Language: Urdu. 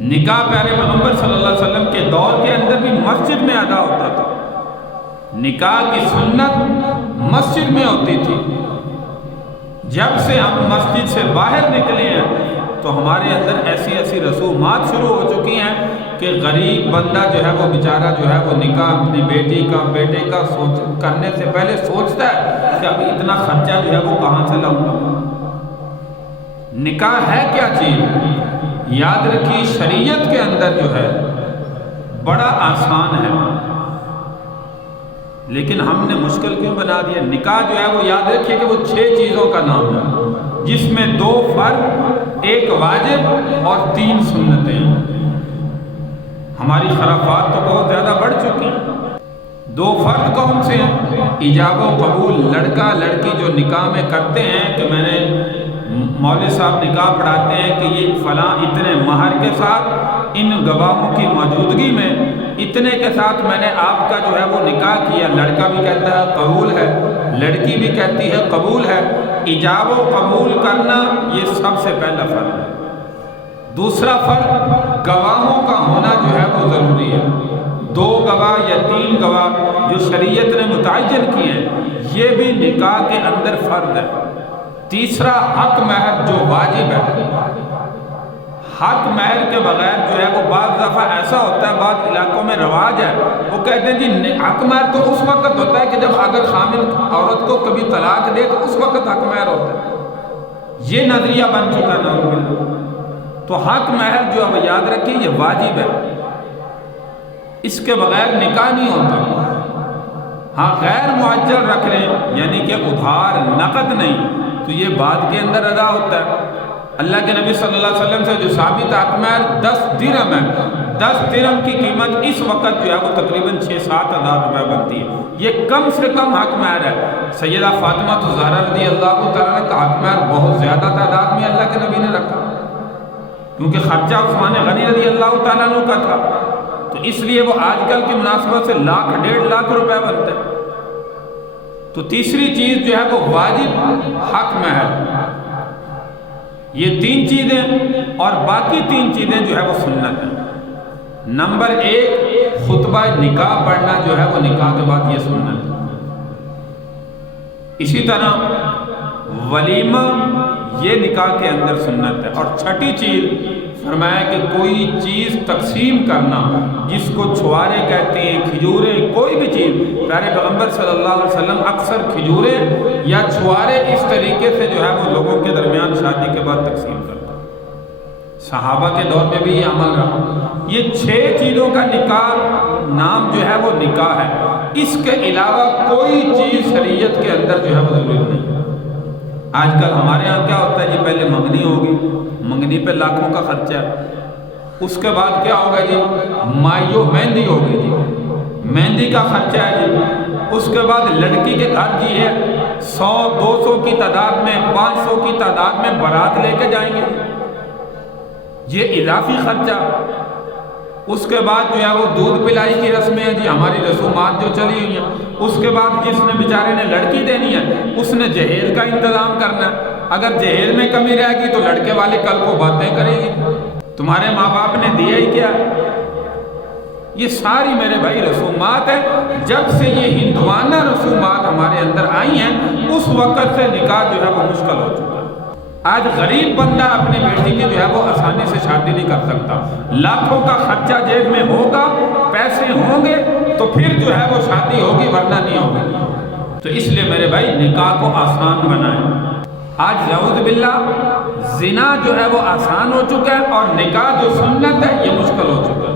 نکاح پیارے پیغمبر صلی اللہ علیہ وسلم کے دور کے اندر بھی مسجد میں ادا ہوتا تھا۔ نکاح کی سنت مسجد میں ہوتی تھی۔ جب سے ہم مسجد سے باہر نکلے ہیں تو ہمارے اندر ایسی ایسی رسومات شروع ہو چکی ہیں کہ غریب بندہ جو ہے وہ بیچارہ جو ہے وہ نکاح اپنی بیٹی کا بیٹے کا کرنے سے پہلے سوچتا ہے کہ اب اتنا خرچہ جو ہے وہ کہاں سے لاؤں گا۔ نکاح ہے کیا چیز؟ یاد رکھیے شریعت کے اندر جو ہے بڑا آسان ہے، لیکن ہم نے مشکل کیوں بنا دیا؟ نکاح جو ہے وہ یاد رکھیے کہ وہ 6 چیزوں کا نام ہے، جس میں 2 فرض، 1 واجب اور 3 سنتیں ہیں۔ ہماری خرافات تو بہت زیادہ بڑھ چکی ہیں۔ 2 فرض کون سے ہیں؟ ایجاب و قبول، لڑکا لڑکی جو نکاح میں کرتے ہیں کہ میں نے مولوی صاحب نکاح پڑھاتے ہیں کہ یہ فلاں اتنے مہر کے ساتھ ان گواہوں کی موجودگی میں اتنے کے ساتھ میں نے آپ کا جو ہے وہ نکاح کیا۔ لڑکا بھی کہتا ہے قبول ہے، لڑکی بھی کہتی ہے قبول ہے۔ ایجاب و قبول کرنا یہ سب سے پہلا فرض ہے۔ دوسرا فرض گواہوں کا ہونا جو ہے وہ ضروری ہے۔ 2 گواہ یا 3 گواہ جو شریعت نے متعین کیے ہیں، یہ بھی نکاح کے اندر فرض ہے۔ تیسرا حق مہر جو واجب ہے۔ حق مہر کے بغیر جو ہے وہ بعض دفعہ ایسا ہوتا ہے، بعض علاقوں میں رواج ہے، وہ کہتے ہیں جی حق مہر تو اس وقت ہوتا ہے کہ جب اگر خامن عورت کو کبھی طلاق دے تو اس وقت حق مہر ہوتا ہے۔ یہ نظریہ بن چکا ہے۔ تو حق مہر جو ہے یاد رکھیے یہ واجب ہے، اس کے بغیر نکاح نہیں ہوتا۔ ہاں غیر معجل رکھ لیں یعنی کہ ادھار نقد نہیں تو یہ بعد کے اندر ادا ہوتا ہے۔ اللہ کے نبی صلی اللہ علیہ وسلم سے جو ثابت حق مہر 10 درہم ہے، 10 درہم کی قیمت اس وقت جو ہے وہ تقریباً 6-7 ہزار روپے بنتی ہے۔ یہ کم سے کم حق مہر ہے۔ سیدہ فاطمہ الزہرا رضی اللہ تعالیٰ عنہ کا حق مہر بہت زیادہ تعداد میں اللہ کے نبی نے رکھا، کیونکہ خرچہ عثمان غنی رضی اللہ تعالیٰ عنہ کا تھا، تو اس لیے وہ آج کل کی مناسبت سے 1,00,000 1,50,000 روپے بنتے ہیں۔ تو تیسری چیز جو ہے وہ واجب حق مہر، یہ 3 چیزیں، اور باقی 3 چیزیں جو ہے وہ سنت ہیں۔ نمبر 1 خطبہ نکاح پڑھنا جو ہے وہ نکاح کے بعد یہ سنت ہے۔ اسی طرح ولیمہ یہ نکاح کے اندر سنت ہے۔ اور چھٹی چیز فرمایا کہ کوئی چیز تقسیم کرنا جس کو چھوارے کہتے ہیں، کھجوریں، کوئی بھی چیز، پیارے پیغمبر صلی اللہ علیہ وسلم اکثر کھجوریں یا چھوارے اس طریقے سے جو ہے وہ لوگوں کے درمیان شادی کے بعد تقسیم کرتا۔ صحابہ کے دور میں بھی یہ عمل رہا۔ یہ 6 چیزوں کا نکاح نام جو ہے وہ نکاح ہے۔ اس کے علاوہ کوئی چیز شریعت کے اندر جو ہے وہ ضروری نہیں۔ آج کل ہمارے ہاں کیا ہوتا ہے جی، پہلے منگنی ہوگی، منگنی پہ لاکھوں کا خرچہ ہے، اس کے بعد کیا ہوگا جی، مائیو مہندی ہوگی جی، مہندی کا خرچہ ہے جی، اس کے بعد لڑکی کے گھر جی ہے 100-200 کی تعداد میں، 500 کی تعداد میں بارات لے کے جائیں گے، یہ اضافی خرچہ۔ اس کے بعد جو ہے وہ دودھ پلائی کی رسمیں ہیں جی، ہماری رسومات جو چلی ہوئی ہیں۔ اس کے بعد جس نے بیچارے نے لڑکی دینی ہے اس نے جہیز کا انتظام کرنا ہے۔ اگر جہیز میں کمی رہے گی تو لڑکے والے کل کو باتیں کریں گی، تمہارے ماں باپ نے دیا ہی کیا۔ یہ ساری میرے بھائی رسومات ہیں۔ جب سے یہ ہندوانہ رسومات ہمارے اندر آئی ہیں اس وقت سے نکاح جو ہے وہ مشکل ہو چکا ہے۔ آج غریب بندہ اپنی بیٹی کی جو ہے وہ آسانی سے شادی نہیں کر سکتا۔ لاکھوں کا خرچہ جیب میں ہوگا، پیسے ہوں گے تو پھر جو ہے وہ شادی ہوگی، ورنہ نہیں ہوگی۔ تو اس لیے میرے بھائی نکاح کو آسان بنائیں۔ آج نعوذ باللہ زنا جو ہے وہ آسان ہو چکا ہے اور نکاح جو سنت ہے یہ مشکل ہو چکا ہے۔